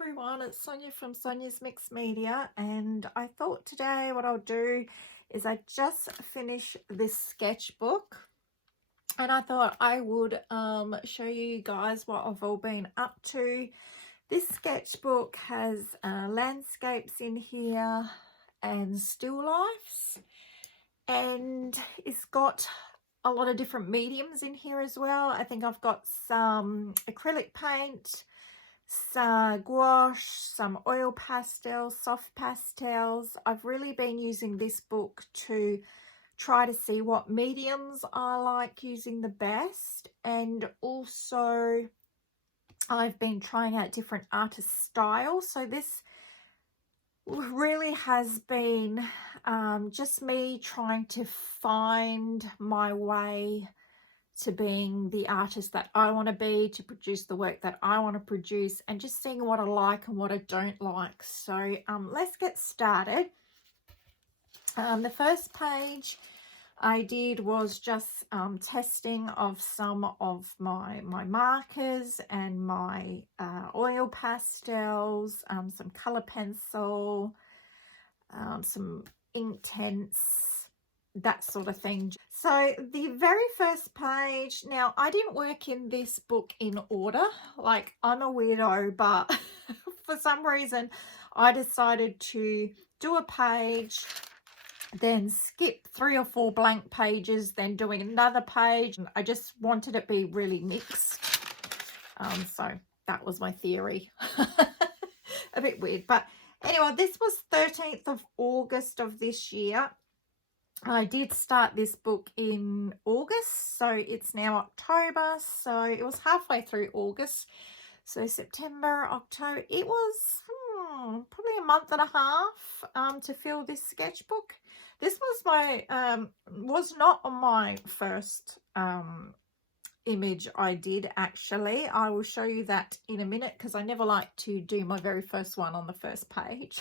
everyone, it's Sonia from Sonia's Mixed Media, and I thought today what I'll do is I just finished this sketchbook, and I thought I would show you guys what I've all been up to. This sketchbook has landscapes in here and still lifes, and it's got a lot of different mediums in here as well. I think I've got some acrylic paint, some gouache, some oil pastels, soft pastels. I've really been using this book to try to see what mediums I like using the best, and also I've been trying out different artist styles. So this really has been just me trying to find my way to being the artist that I want to be, to produce the work that I want to produce, and just seeing what I like and what I don't like. So let's get started. The first page I did was just testing of some of my markers and my oil pastels, some color pencil, some ink tints, that sort of thing. So the very first page, now I didn't work in this book in order, like I'm a weirdo, but for some reason I decided to do a page, then skip 3 or 4 blank pages, then doing another page. I just wanted it to be really mixed. So that was my theory. A bit weird, but anyway, this was 13th of August of this year. I did start this book in August, so it's now October, so it was halfway through August. So September, October, it was probably a month and a half to fill this sketchbook. This was my was not on my first image I did, actually. I will show you that in a minute because I never like to do my very first one on the first page.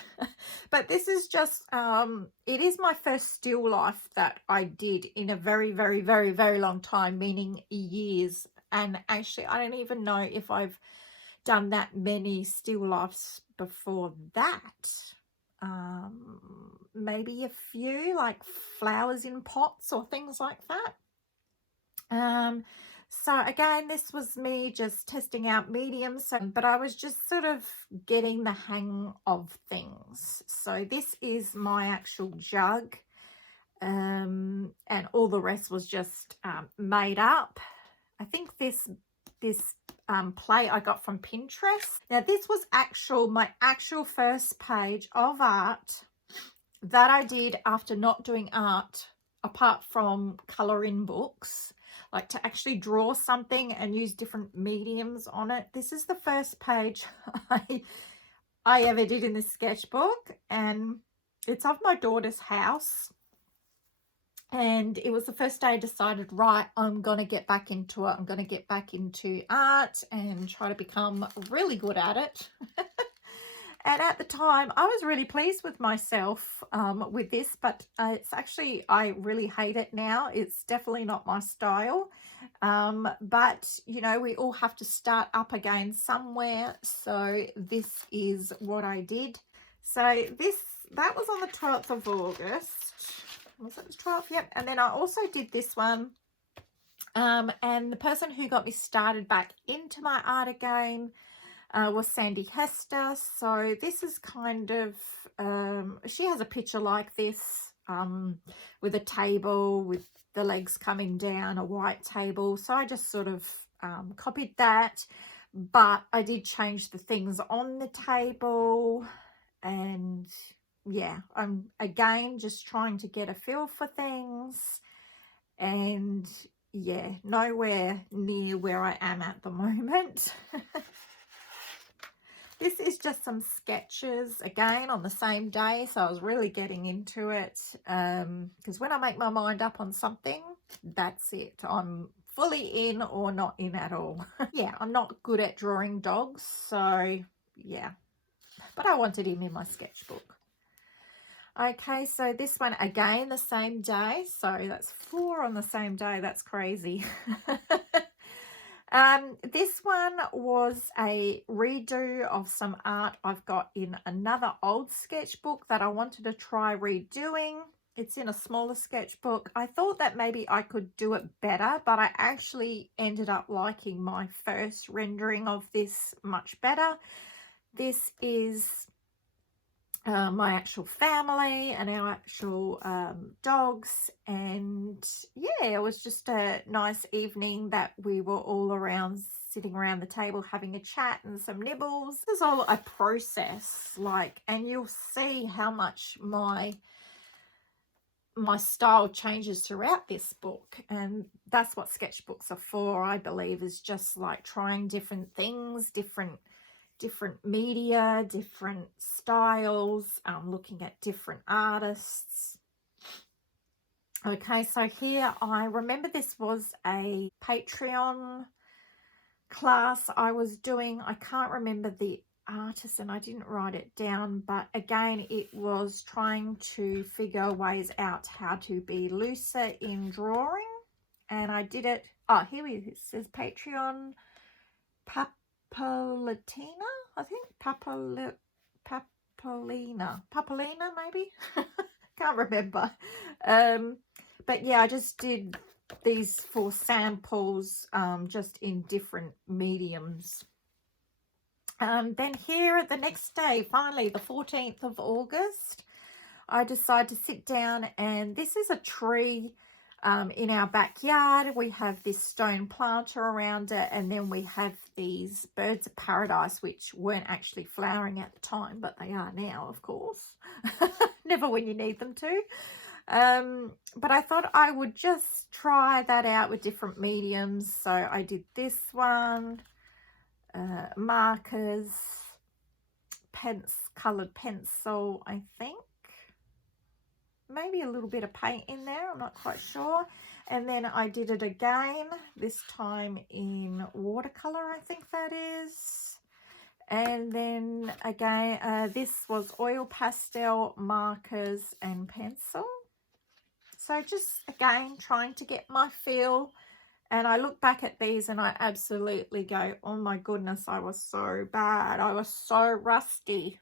But this is just it is my first still life that I did in a very long time, meaning years. And actually I don't even know if I've done that many still lifes before that. Maybe a few, like flowers in pots or things like that. So again, this was me just testing out mediums, but I was just sort of getting the hang of things. So this is my actual jug, and all the rest was just made up. I think this plate I got from Pinterest. Now this was my actual first page of art that I did after not doing art apart from color in books, like to actually draw something and use different mediums on it. This is the first page I ever did in this sketchbook, and it's of my daughter's house. And it was the first day I decided, right, I'm going to get back into it. I'm going to get back into art and try to become really good at it. And at the time, I was really pleased with myself with this, but it's actually, I really hate it now. It's definitely not my style. But, you know, we all have to start up again somewhere. So this is what I did. So that was on the 12th of August. Was it the 12th? Yep. And then I also did this one. And the person who got me started back into my art again was Sandy Hester. So this is kind of, she has a picture like this with a table with the legs coming down, a white table. So I just sort of copied that, but I did change the things on the table. And yeah, I'm again just trying to get a feel for things, and yeah, nowhere near where I am at the moment. This is just some sketches again on the same day, so I was really getting into it because when I make my mind up on something, that's it. I'm fully in or not in at all. Yeah, I'm not good at drawing dogs, so yeah, but I wanted him in my sketchbook. Okay, so this one again the same day, so that's 4 on the same day. That's crazy. This one was a redo of some art I've got in another old sketchbook that I wanted to try redoing. It's in a smaller sketchbook. I thought that maybe I could do it better, but I actually ended up liking my first rendering of this much better. This is my actual family and our actual dogs, and yeah, it was just a nice evening that we were all around, sitting around the table having a chat and some nibbles. This is all a process, like, and you'll see how much my style changes throughout this book, and that's what sketchbooks are for, I believe, is just like trying different things, different media, different styles, looking at different artists. Okay, so here I remember this was a Patreon class I was doing. I can't remember the artist and I didn't write it down, but again it was trying to figure ways out how to be looser in drawing, and I did it. Oh, here it says Patreon Papolitina, I think. Papolina, maybe. Can't remember. But yeah, I just did these 4 samples, just in different mediums. Then here the next day, finally the 14th of August, I decided to sit down, and this is a tree in our backyard. We have this stone planter around it, and then we have these birds of paradise, which weren't actually flowering at the time, but they are now, of course. Never when you need them to. But I thought I would just try that out with different mediums. So I did this one, markers, coloured pencil, I think. Maybe a little bit of paint in there, I'm not quite sure. And then I did it again, this time in watercolor, I think that is. And then again, this was oil pastel, markers and pencil. So just again trying to get my feel. And I look back at these and I absolutely go, oh my goodness, I was so bad, I was so rusty.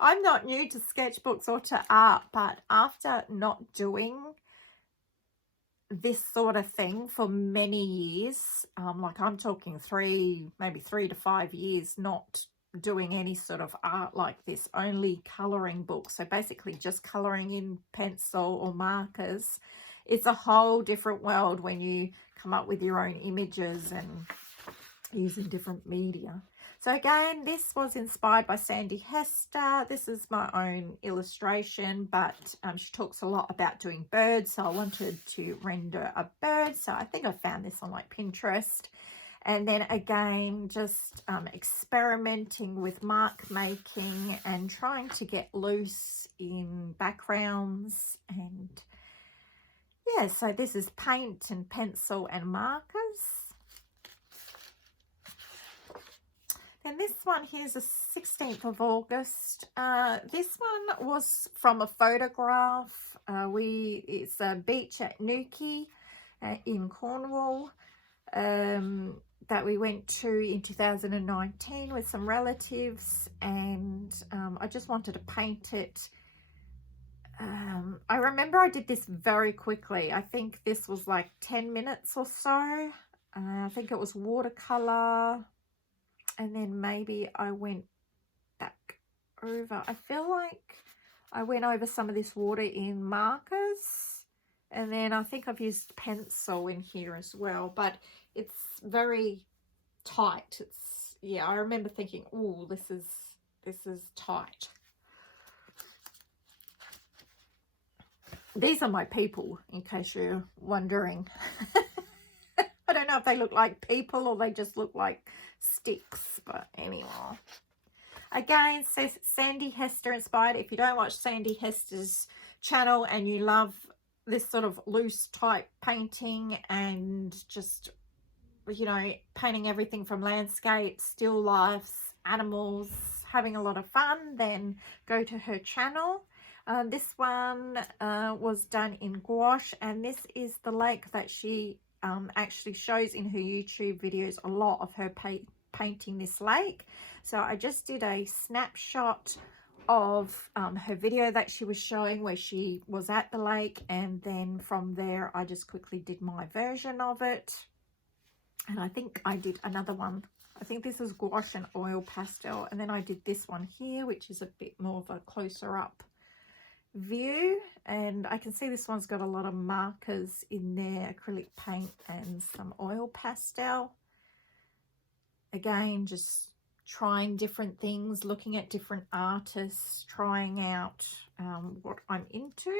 I'm not new to sketchbooks or to art, but after not doing this sort of thing for many years, like I'm talking maybe 3 to 5 years, not doing any sort of art like this, only colouring books, so basically just colouring in pencil or markers. It's a whole different world when you come up with your own images and using different media. So again, this was inspired by Sandy Hester. This is my own illustration, but she talks a lot about doing birds, so I wanted to render a bird. So I think I found this on like Pinterest. And then again, just experimenting with mark making and trying to get loose in backgrounds. And yeah, so this is paint and pencil and markers. Then this one here's the 16th of August. This one was from a photograph. It's a beach at Newquay in Cornwall that we went to in 2019 with some relatives, and I just wanted to paint it. I remember I did this very quickly. I think this was like 10 minutes or so. I think it was watercolor. And then maybe I went back over. I feel like I went over some of this water in markers. And then I think I've used pencil in here as well. But it's very tight. It's, yeah, I remember thinking, oh, this is tight. These are my people, in case you're wondering. I don't know if they look like people or they just look like sticks, but anyway. Again, says Sandy Hester inspired. If you don't watch Sandy Hester's channel and you love this sort of loose type painting and just, you know, painting everything from landscapes, still lifes, animals, having a lot of fun, then go to her channel. This one was done in gouache, and this is the lake that she actually shows in her YouTube videos a lot of her painting this lake. So I just did a snapshot of her video that she was showing where she was at the lake, and then from there I just quickly did my version of it. And I think I did another one. I think this was gouache and oil pastel, and then I did this one here, which is a bit more of a closer up view, and I can see this one's got a lot of markers in there, acrylic paint and some oil pastel. Again, just trying different things, looking at different artists, trying out what I'm into.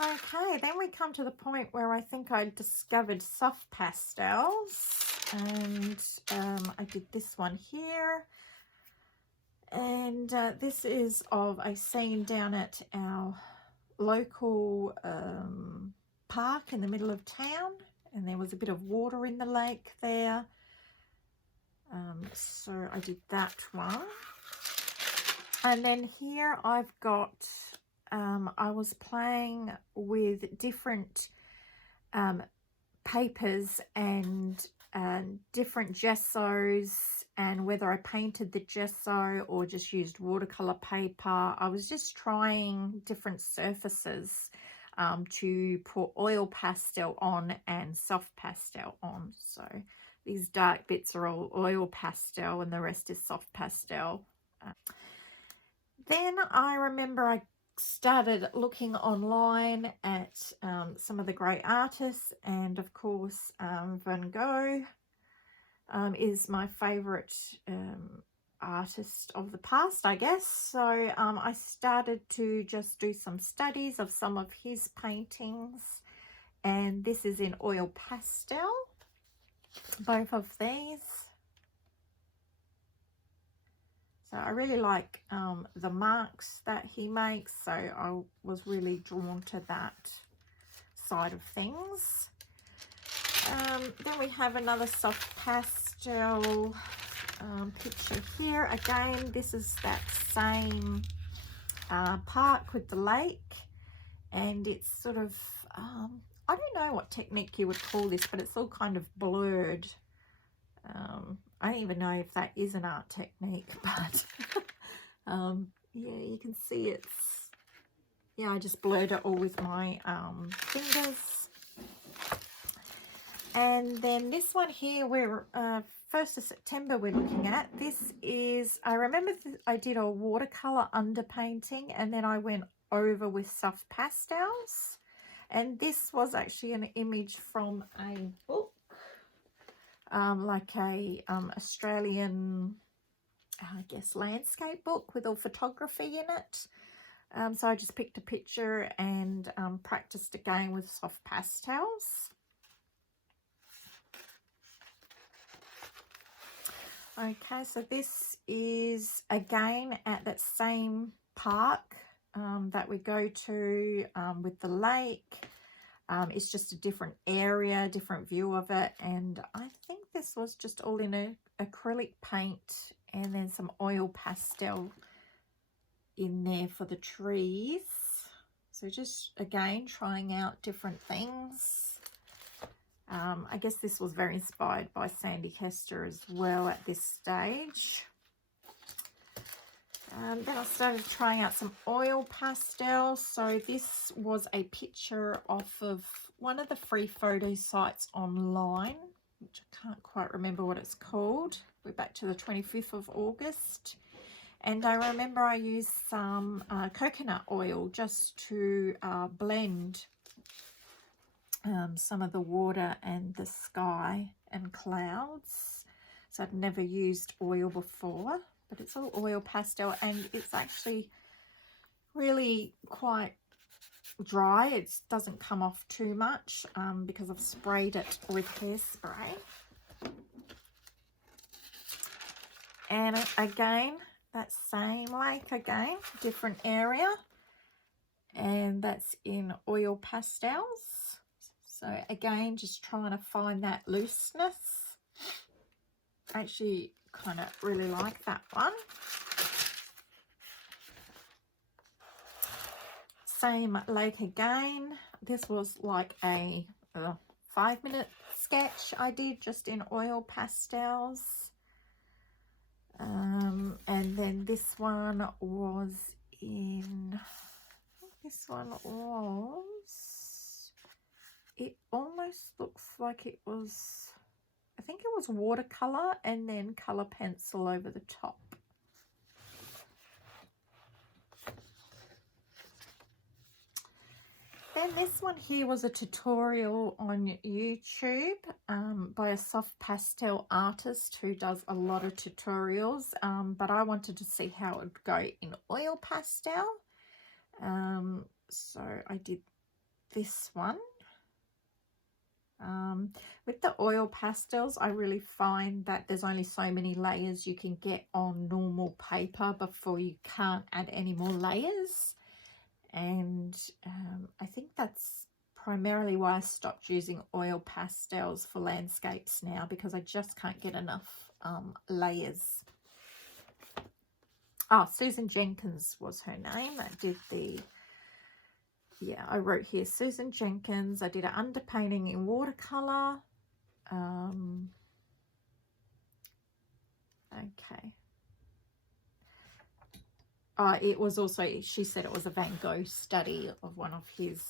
Okay, then we come to the point where I think I discovered soft pastels, and I did this one here. And this is of a scene down at our local park in the middle of town, and there was a bit of water in the lake there. So I did that one. And then here I've got, I was playing with different papers and different gessos, and whether I painted the gesso or just used watercolor paper. I was just trying different surfaces to put oil pastel on and soft pastel on. So these dark bits are all oil pastel and the rest is soft pastel. Then I remember I started looking online at some of the great artists, and of course Van Gogh is my favorite artist of the past, I guess. So I started to just do some studies of some of his paintings, and this is in oil pastel, both of these. So I really like the marks that he makes, so I was really drawn to that side of things. Then we have another soft pastel picture here. Again, this is that same park with the lake, and it's sort of, I don't know what technique you would call this, but it's all kind of blurred. I don't even know if that is an art technique, but yeah, you can see it's, yeah, I just blurred it all with my fingers. And then this one here, we're 1st of September we're looking at. This is, I remember I did a watercolor underpainting, and then I went over with soft pastels. And this was actually an image from a book, like a Australian, I guess, landscape book with all photography in it. So I just picked a picture and practiced again with soft pastels. Okay, so this is again at that same park that we go to with the lake. It's just a different area, different view of it, and I think this was just all in a acrylic paint and then some oil pastel in there for the trees. So just again trying out different things. I guess this was very inspired by Sandy Hester as well at this stage. Then I started trying out some oil pastels. So this was a picture off of one of the free photo sites online, which I can't quite remember what it's called. We're back to the 25th of August. And I remember I used some coconut oil just to blend some of the water and the sky and clouds. So I'd never used oil before, but it's all oil pastel, and it's actually really quite dry. It doesn't come off too much because I've sprayed it with hairspray. And again, that same lake again, different area, and that's in oil pastels. So again, just trying to find that looseness. I actually kind of really like that one. Same lake again, This was like a 5-minute sketch I did just in oil pastels. And then this one was in, this one was, it almost looks like it was, I think it was watercolor and then color pencil over the top. Then this one here was a tutorial on YouTube by a soft pastel artist who does a lot of tutorials, but I wanted to see how it would go in oil pastel. So I did this one. With the oil pastels, I really find that there's only so many layers you can get on normal paper before you can't add any more layers. And I think that's primarily why I stopped using oil pastels for landscapes now, because I just can't get enough layers. Oh, Susan Jenkins was her name. I did the, yeah, I wrote here Susan Jenkins. I did an underpainting in watercolor. Okay. It was also, she said it was a Van Gogh study of one of his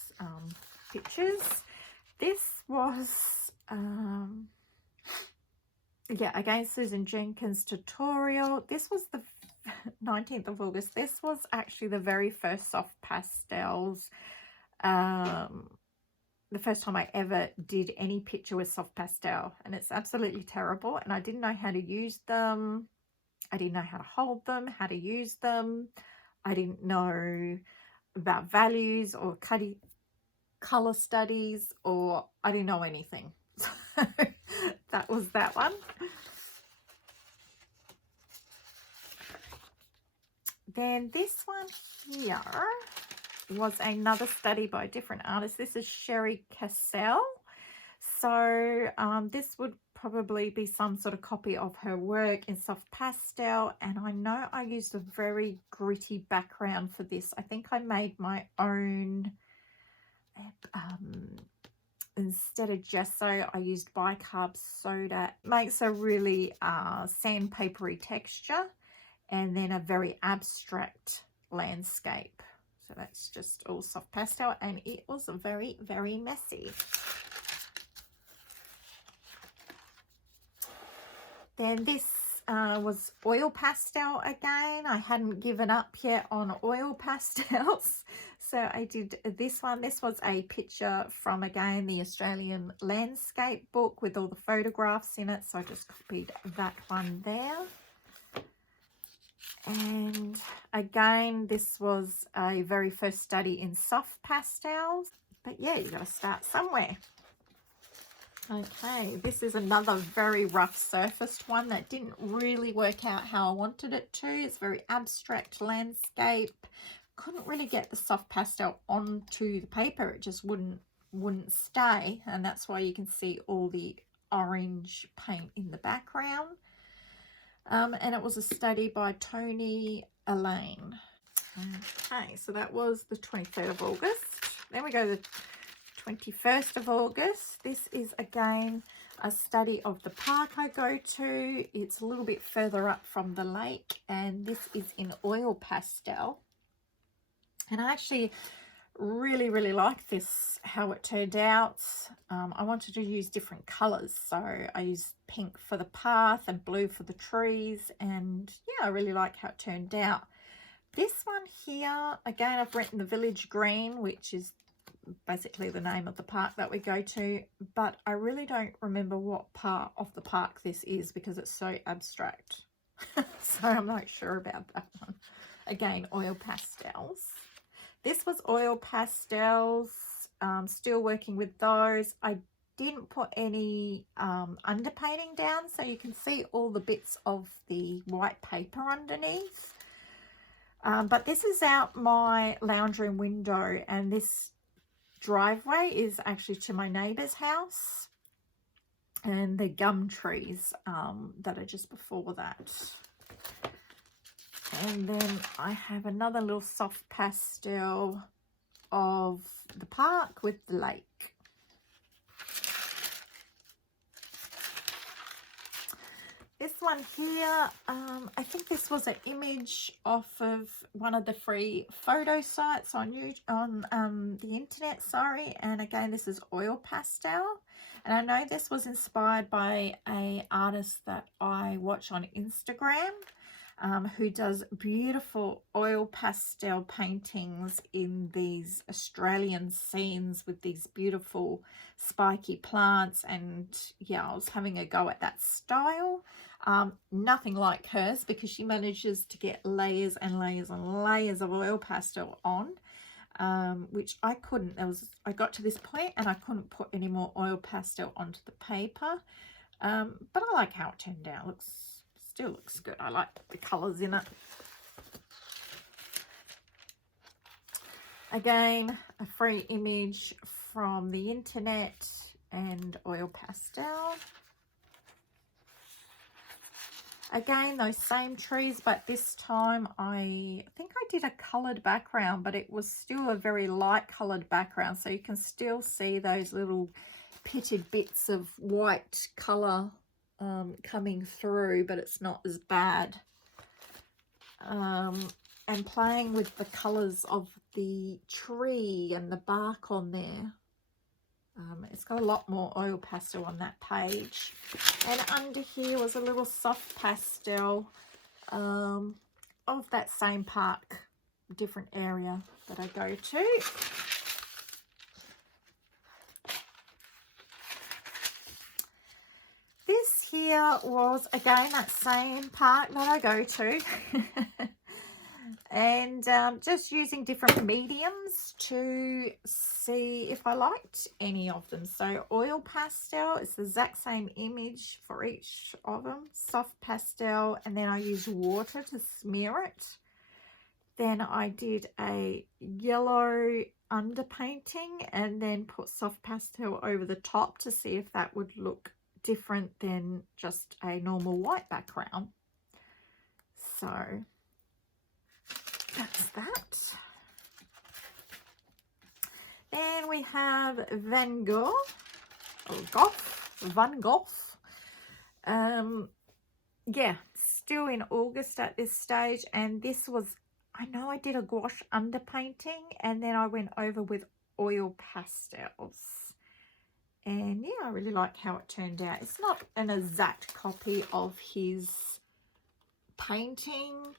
pictures. This was, yeah, again, Susan Jenkins tutorial. This was the 19th of August. This was actually the very first soft pastels. The first time I ever did any picture with soft pastel, and it's absolutely terrible. And I didn't know how to use them. I didn't know how to hold them, how to use them. I didn't know about values or color studies, or I didn't know anything. So that was that one. Then this one here was another study by a different artist. This is Sherry Cassell. So this would probably be some sort of copy of her work in soft pastel, and I know I used a very gritty background for this. I think I made my own, instead of gesso I used bicarb soda. It makes a really sandpapery texture and then a very abstract landscape. So that's just all soft pastel, and it was very, very messy. Then this was oil pastel again. I hadn't given up yet on oil pastels. So I did this one. This was a picture from, again, the Australian landscape book with all the photographs in it. So I just copied that one there. And again, this was a very first study in soft pastels. But yeah, you got to start somewhere. Okay, this is another very rough surfaced one that didn't really work out how I wanted it to. It's very abstract landscape. Couldn't really get the soft pastel onto the paper. It just wouldn't stay, and that's why you can see all the orange paint in the background. And it was a study by Tony Elaine. Okay, so that was the 23rd of August. Then we go to the 21st of August. This is again a study of the park I go to. It's a little bit further up from the lake, and this is in oil pastel. And I actually really like this, how it turned out. I wanted to use different colors, so I used pink for the path and blue for the trees, and yeah, I really like how it turned out. This one here, again, I've written the Village Green, which is basically the name of the park that we go to, but I really don't remember what part of the park this is because it's so abstract. So I'm not sure about that one. Again, oil pastels. This was oil pastels, still working with those. I didn't put any underpainting down, so you can see all the bits of the white paper underneath. But this is out my lounge room window, and this driveway is actually to my neighbour's house, and the gum trees that are just before that. And then I have another little soft pastel of the park with the lake. This one here, I think this was an image off of one of the free photo sites on the internet, sorry. And again, this is oil pastel. And I know this was inspired by an artist that I watch on Instagram, who does beautiful oil pastel paintings in these Australian scenes with these beautiful spiky plants. And yeah, I was having a go at that style. Nothing like hers, because she manages to get layers and layers and layers of oil pastel on, which I couldn't. I got to this point and I couldn't put any more oil pastel onto the paper, but I like how it turned out. Still looks good. I like the colours in it. Again, a free image from the internet and oil pastel. Again, those same trees, but this time I think I did a coloured background, but it was still a very light coloured background, so you can still see those little pitted bits of white colour coming through, but it's not as bad. And playing with the colours of the tree and the bark on there. It's got a lot more oil pastel on that page. And under here was a little soft pastel of that same park, different area that I go to. This here was, again, that same park that I go to. And just using different mediums to see if I liked any of them. So oil pastel, it's the exact same image for each of them. Soft pastel, and then I used water to smear it. Then I did a yellow underpainting and then put soft pastel over the top to see if that would look different than just a normal white background. So that's that. Then we have Van Gogh, or Van Gogh. Yeah, still in August at this stage, and this was, I know I did a gouache underpainting and then I went over with oil pastels. And yeah, I really like how it turned out. It's not an exact copy of his painting,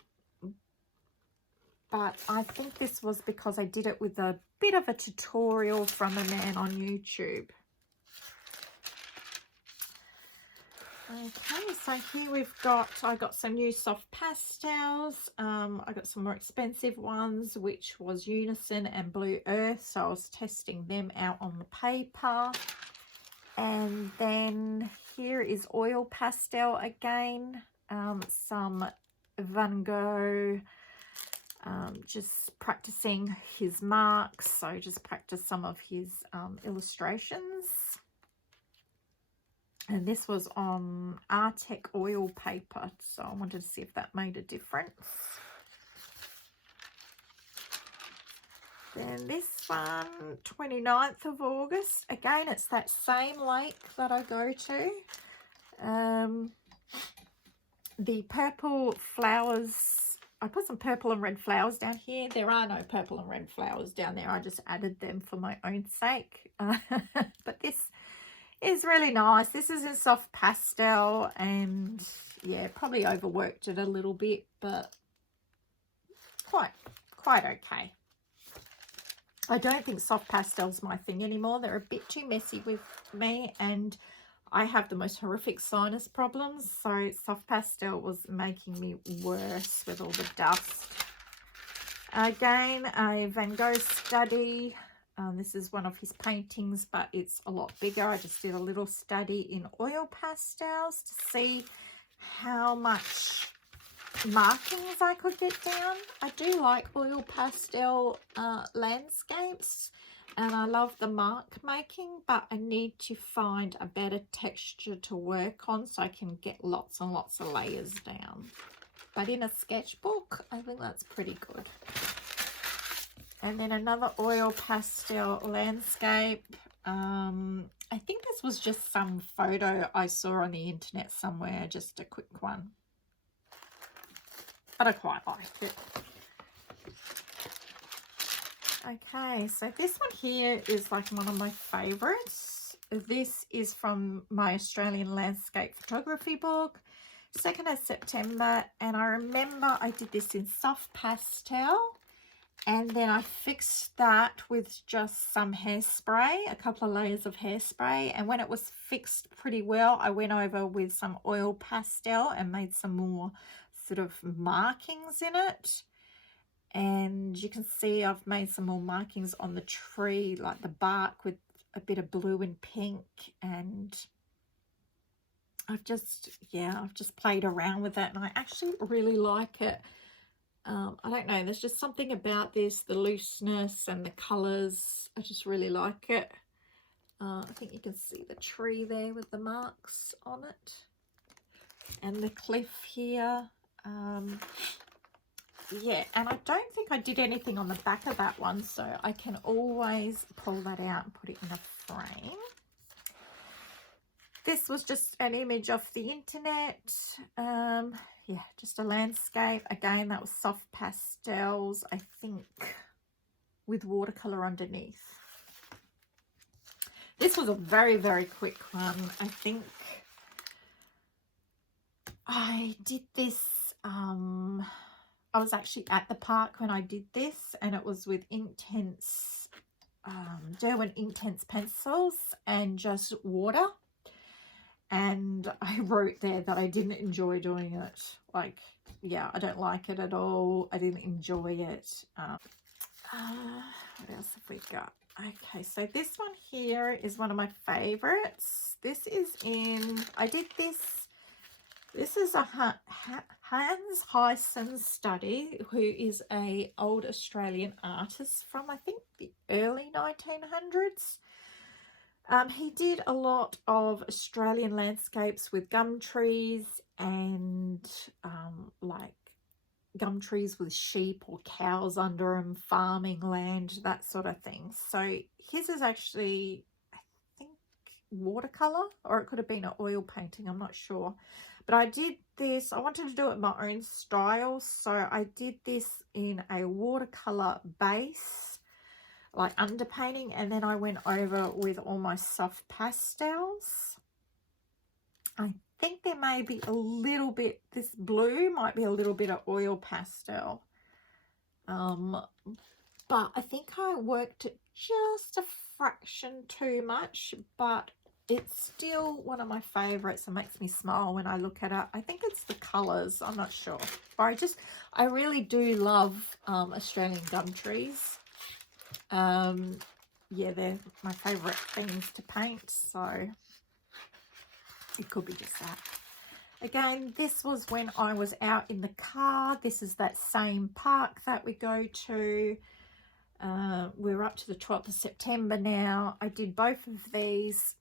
but I think this was because I did it with a bit of a tutorial from a man on YouTube. Okay, so here I got some new soft pastels. I got some more expensive ones, which was Unison and Blue Earth. So I was testing them out on the paper. And then here is oil pastel again. Some Van Gogh. Just practicing his marks, so just practice some of his illustrations. And this was on Artec oil paper, so I wanted to see if that made a difference. Then this one, 29th of August. Again, it's that same lake that I go to. The purple flowers, I put some purple and red flowers down here. There are no purple and red flowers down there. I just added them for my own sake. But this is really nice. This is in soft pastel, and yeah, probably overworked it a little bit, but quite okay. I don't think soft pastel's my thing anymore. They're a bit too messy with me, and I have the most horrific sinus problems, so soft pastel was making me worse with all the dust. Again, a Van Gogh study. This is one of his paintings, but it's a lot bigger. I just did a little study in oil pastels to see how much markings I could get down. I do like oil pastel landscapes, and I love the mark making, but I need to find a better texture to work on so I can get lots and lots of layers down. But in a sketchbook, I think that's pretty good. And then another oil pastel landscape. I think this was just some photo I saw on the internet somewhere, just a quick one. But I quite liked it. Okay, so this one here is like one of my favorites. This is from my Australian landscape photography book, 2nd of September, and I remember I did this in soft pastel, and then I fixed that with just some hairspray, a couple of layers of hairspray, and when it was fixed pretty well, I went over with some oil pastel and made some more sort of markings in it. And you can see I've made some more markings on the tree, like the bark with a bit of blue and pink, and I've just played around with that, and I actually really like it. I don't know, there's just something about this, the looseness and the colors. I just really like it. I think you can see the tree there with the marks on it, and the cliff here. Yeah, and I don't think I did anything on the back of that one, so I can always pull that out and put it in a frame. This was just an image off the internet. Yeah, just a landscape. Again, that was soft pastels, I think, with watercolor underneath. This was a very, very quick one. I think I did this, I was actually at the park when I did this, and it was with intense, Derwent Intense pencils and just water. And I wrote there that I didn't enjoy doing it. Like, yeah, I don't like it at all. I didn't enjoy it. What else have we got? Okay, so this one here is one of my favorites. This is in, I did this. This is a Hans Hyson study, who is a old Australian artist from, I think, the early 1900s. He did a lot of Australian landscapes with gum trees and like gum trees with sheep or cows under them, farming land, that sort of thing. So his is actually, I think, watercolor, or it could have been an oil painting, I'm not sure. But I did this, I wanted to do it my own style, so I did this in a watercolor base, like underpainting, and then I went over with all my soft pastels. I think there may be a little bit, this blue might be a little bit of oil pastel. But I think I worked it just a fraction too much, but it's still one of my favorites. It makes me smile when I look at it. I think it's the colors, I'm not sure. But I really do love Australian gum trees. Yeah, they're my favorite things to paint, so it could be just that. Again, this was when I was out in the car. This is that same park that we go to. We're up to the 12th of September now. I did both of these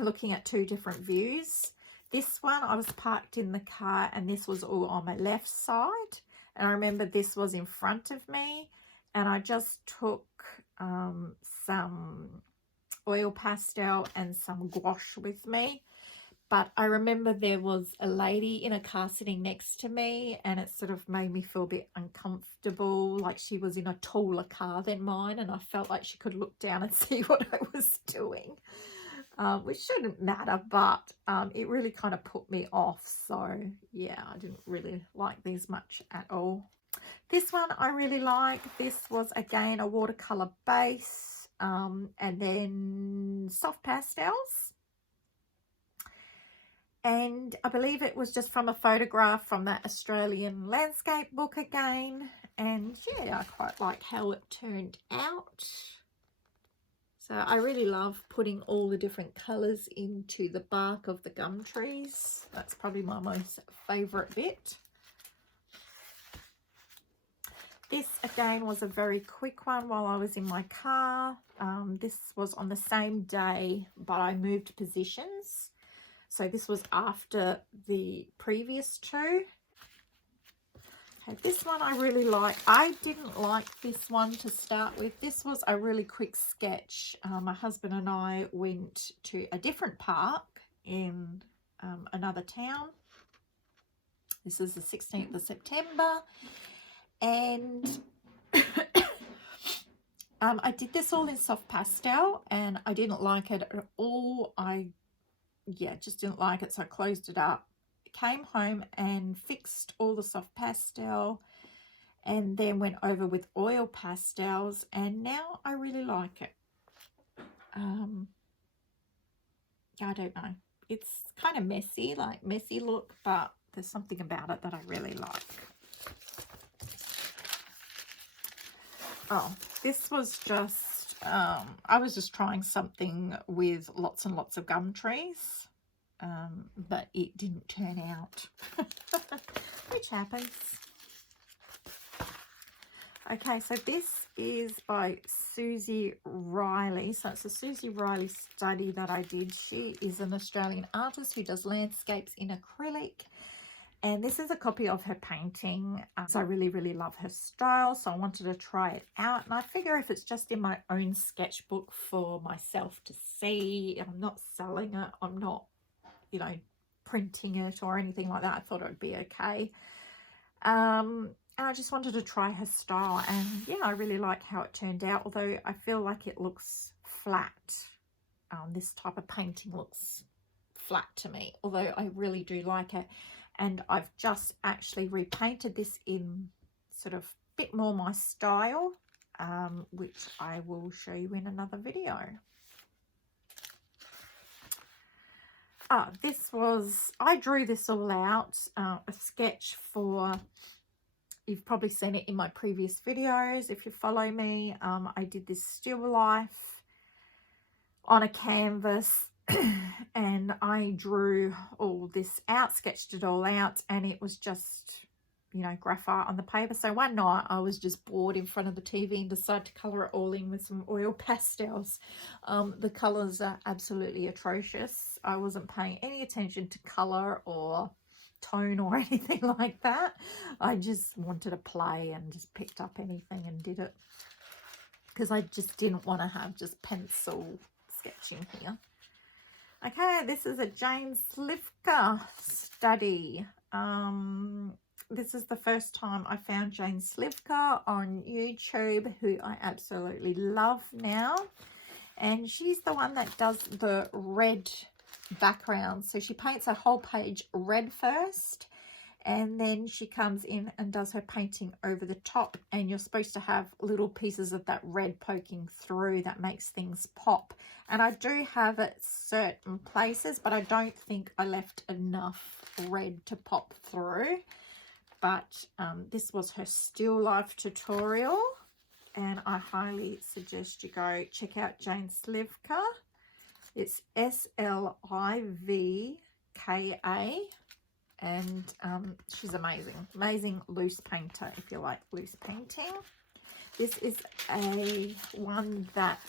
looking at two different views. This one, I was parked in the car, and this was all on my left side. And I remember this was in front of me, and I just took some oil pastel and some gouache with me. But I remember there was a lady in a car sitting next to me, and it sort of made me feel a bit uncomfortable, like she was in a taller car than mine, and I felt like she could look down and see what I was doing, which shouldn't matter, but it really kind of put me off. So yeah, I didn't really like these much at all. This one I really like. This was again a watercolor base, and then soft pastels. And I believe it was just from a photograph from that Australian landscape book again. And yeah, I quite like how it turned out. So I really love putting all the different colours into the bark of the gum trees. That's probably my most favourite bit. This again was a very quick one while I was in my car. This was on the same day, but I moved positions. So this was after the previous two. Okay, this one I really like. I didn't like this one to start with. This was a really quick sketch. My husband and I went to a different park in another town. This is the 16th of September. And I did this all in soft pastel and I didn't like it at all. Just didn't like it, so I closed it up. Came home and fixed all the soft pastel and then went over with oil pastels, and now I really like it. I don't know, it's kind of messy, like messy look, but there's something about it that I really like. Oh, this was just I was just trying something with lots and lots of gum trees, but it didn't turn out. Which happens. Okay, so this is by Susie Riley. So it's a Susie Riley study that I did. She is an Australian artist who does landscapes in acrylic. And this is a copy of her painting. So I really, really love her style. So I wanted to try it out. And I figure if it's just in my own sketchbook for myself to see, I'm not selling it, I'm not, you know, printing it or anything like that, I thought it would be okay. And I just wanted to try her style, and yeah, I really like how it turned out, although I feel like it looks flat. This type of painting looks flat to me, although I really do like it. And I've just actually repainted this in sort of a bit more my style, which I will show you in another video. I drew this all out, a sketch for, you've probably seen it in my previous videos if you follow me. I did this still life on a canvas and I drew all this out, sketched it all out, and it was just, you know, graphite on the paper. So one night I was just bored in front of the TV and decided to colour it all in with some oil pastels. The colours are absolutely atrocious. I wasn't paying any attention to colour or tone or anything like that. I just wanted to play and just picked up anything and did it, because I just didn't want to have just pencil sketching here. Okay, this is a Jane Slivka study. This is the first time I found Jane Slivka on YouTube, who I absolutely love now. And she's the one that does the red background. So she paints a whole page red first, and then she comes in and does her painting over the top, and you're supposed to have little pieces of that red poking through. That makes things pop. And I do have it certain places, but I don't think I left enough red to pop through. But this was her still life tutorial, and I highly suggest you go check out Jane Slivka. It's S-L-I-V-K-A, and she's amazing loose painter if you like loose painting. This is a one that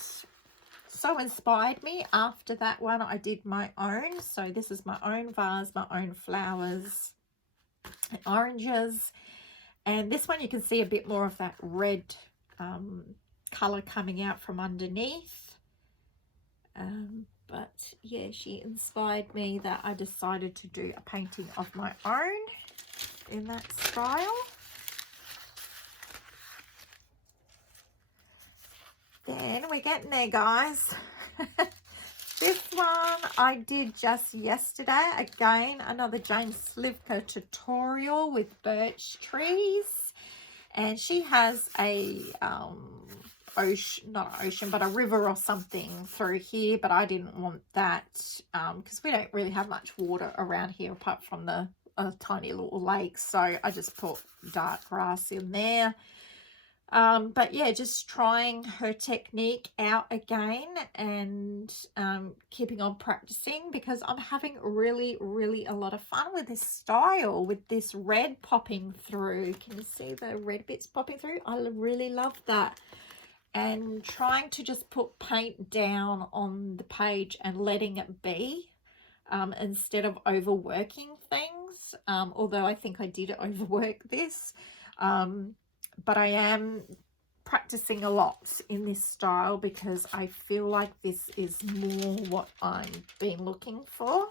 so inspired me. After that one I did my own. So this is my own vase, my own flowers and oranges, and this one you can see a bit more of that red color coming out from underneath. But yeah, she inspired me that I decided to do a painting of my own in that style. Then we're getting there, guys. This one I did just yesterday. Again, another Jane Slivka tutorial with birch trees. And she has a ocean, not an ocean, but a river or something through here. But I didn't want that because we don't really have much water around here apart from the tiny little lake. So I just put dark grass in there. But yeah, just trying her technique out again and keeping on practicing, because I'm having really a lot of fun with this style, with this red popping through. Can you see the red bits popping through? I really love that. And trying to just put paint down on the page and letting it be instead of overworking things. Although I think I did overwork this. But I am practicing a lot in this style because I feel like this is more what I've been looking for.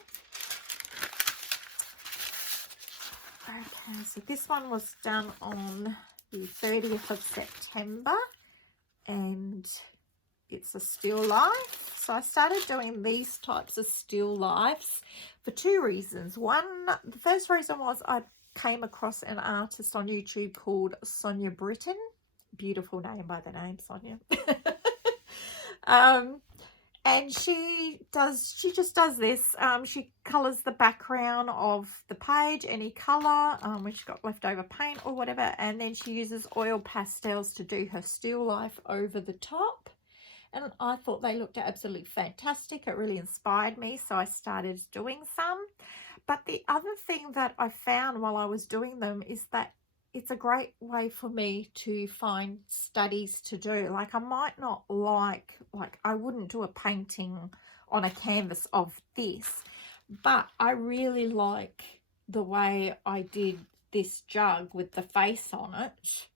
Okay, so this one was done on the 30th of September and it's a still life. So I started doing these types of still lifes for two reasons. One, the first reason was I came across an artist on YouTube called Sonia Britton. Beautiful name by the name, Sonia. And she just does this. She colors the background of the page, any color, when she's got leftover paint or whatever, and then she uses oil pastels to do her still life over the top. And I thought they looked absolutely fantastic. It really inspired me, so I started doing some. But the other thing that I found while I was doing them is that it's a great way for me to find studies to do. Like I might not like I wouldn't do a painting on a canvas of this, but I really like the way I did this jug with the face on it.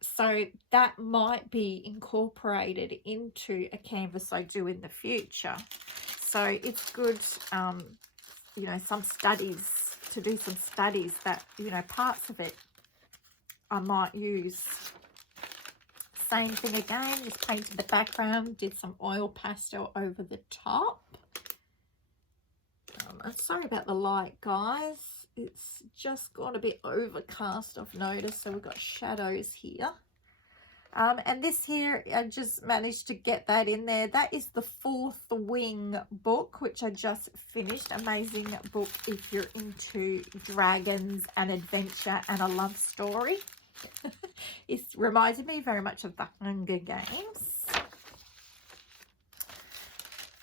So that might be incorporated into a canvas I do in the future. So it's good, you know, some studies, to do some studies that, you know, parts of it I might use. Same thing again, just painted the background, did some oil pastel over the top. I'm sorry about the light, guys. It's just gone a bit overcast, I've noticed, so we've got shadows here. And this here, I just managed to get that in there. That is the Fourth Wing book, which I just finished. Amazing book if you're into dragons and adventure and a love story. It reminded me very much of the Hunger Games.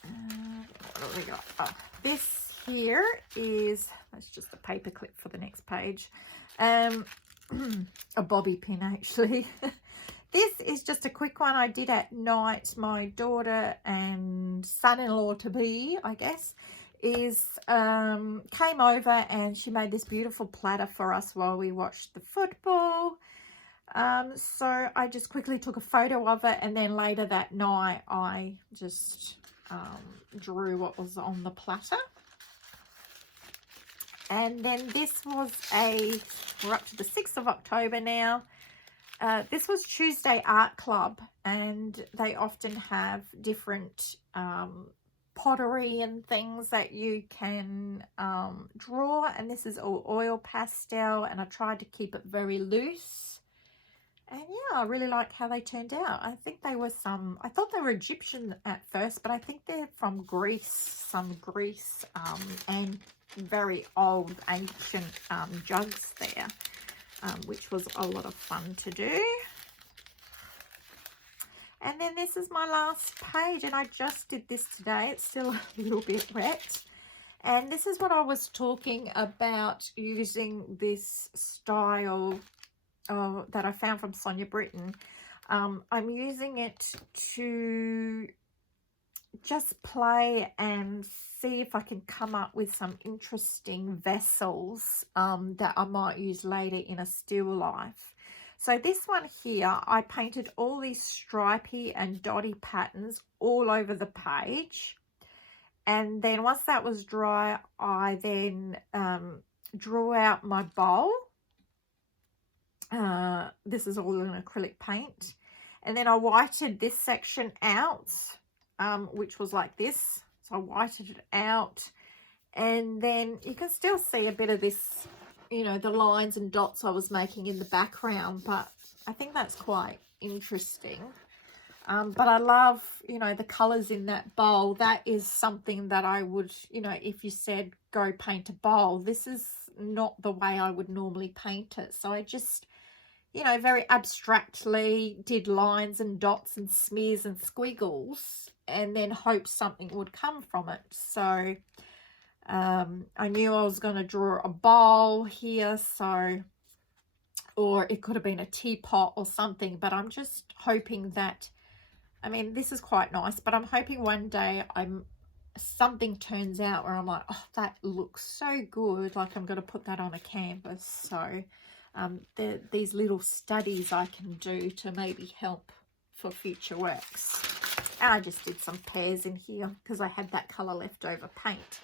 What have we got? Oh, this here is, that's just a paper clip for the next page. A bobby pin, actually. This is just a quick one I did at night. My daughter and son-in-law to be, I guess, came over and she made this beautiful platter for us while we watched the football. So I just quickly took a photo of it, and then later that night I just drew what was on the platter. And then this was we're up to the 6th of October now. This was Tuesday Art Club, and they often have different pottery and things that you can draw, and this is all oil pastel, and I tried to keep it very loose. And yeah, I really like how they turned out. I think they were I thought they were Egyptian at first, but I think they're from Greece, and very old ancient jugs there. Which was a lot of fun to do. And then this is my last page, and I just did this today. It's still a little bit wet. And this is what I was talking about, using this style that I found from Sonia Britton. I'm using it to just play and see if I can come up with some interesting vessels that I might use later in a still life. So this one here, I painted all these stripy and dotty patterns all over the page, and then once that was dry, I then drew out my bowl. This is all in acrylic paint, and then I whited this section out, which was like this. So I whited it out, and then you can still see a bit of this, you know, the lines and dots I was making in the background, but I think that's quite interesting. But I love, you know, the colors in that bowl. That is something that I would, you know, if you said go paint a bowl, this is not the way I would normally paint it. So I just, you know, very abstractly did lines and dots and smears and squiggles, and then hope something would come from it. So I knew I was going to draw a bowl here, so, or it could have been a teapot or something, but I'm just hoping that, I mean, this is quite nice, but I'm hoping one day something turns out where I'm like, oh, that looks so good, like I'm going to put that on a canvas. So these little studies I can do to maybe help for future works. And I just did some pears in here because I had that colour leftover paint.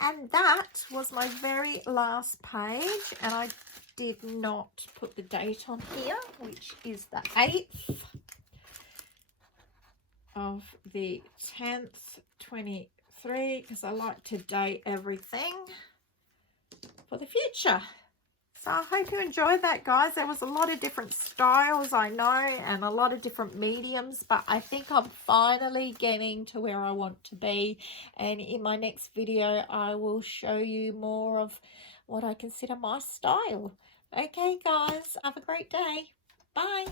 And that was my very last page, and I did not put the date on here, which is the 8th of the 10th, 23, because I like to date everything for the future. So I hope you enjoyed that, guys. There was a lot of different styles, I know, and a lot of different mediums, but I think I'm finally getting to where I want to be. And in my next video, I will show you more of what I consider my style. Okay, guys, have a great day. Bye.